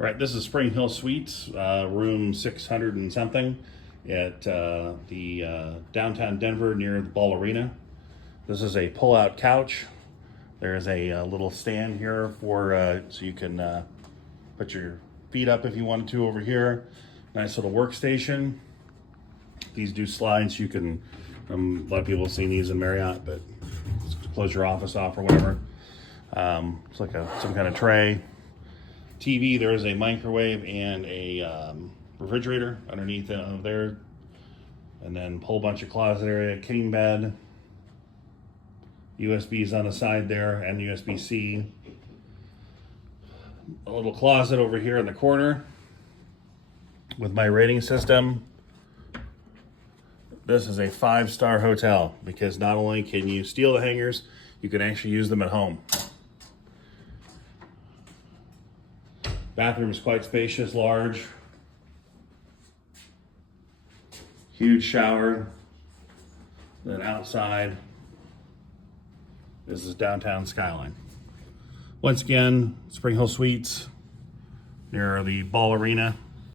Right, this is Spring Hill Suites, room 600 and something at the downtown Denver near the Ball Arena. This is a pull-out couch. There's a little stand here for so you can put your feet up if you wanted to over here. Nice little workstation. These do slides. You can, a lot of people have seen these in Marriott, but close your office off or whatever. It's like some kind of tray. TV, there is a microwave and a refrigerator underneath there. And then a whole bunch of closet area, king bed. USBs on the side there and USB-C. A little closet over here in the corner with my rating system. This is a 5-star hotel because not only can you steal the hangers, you can actually use them at home. Bathroom is quite spacious, large. Huge shower. Then outside, this is downtown skyline. Once again, Spring Hill Suites near the Ball Arena.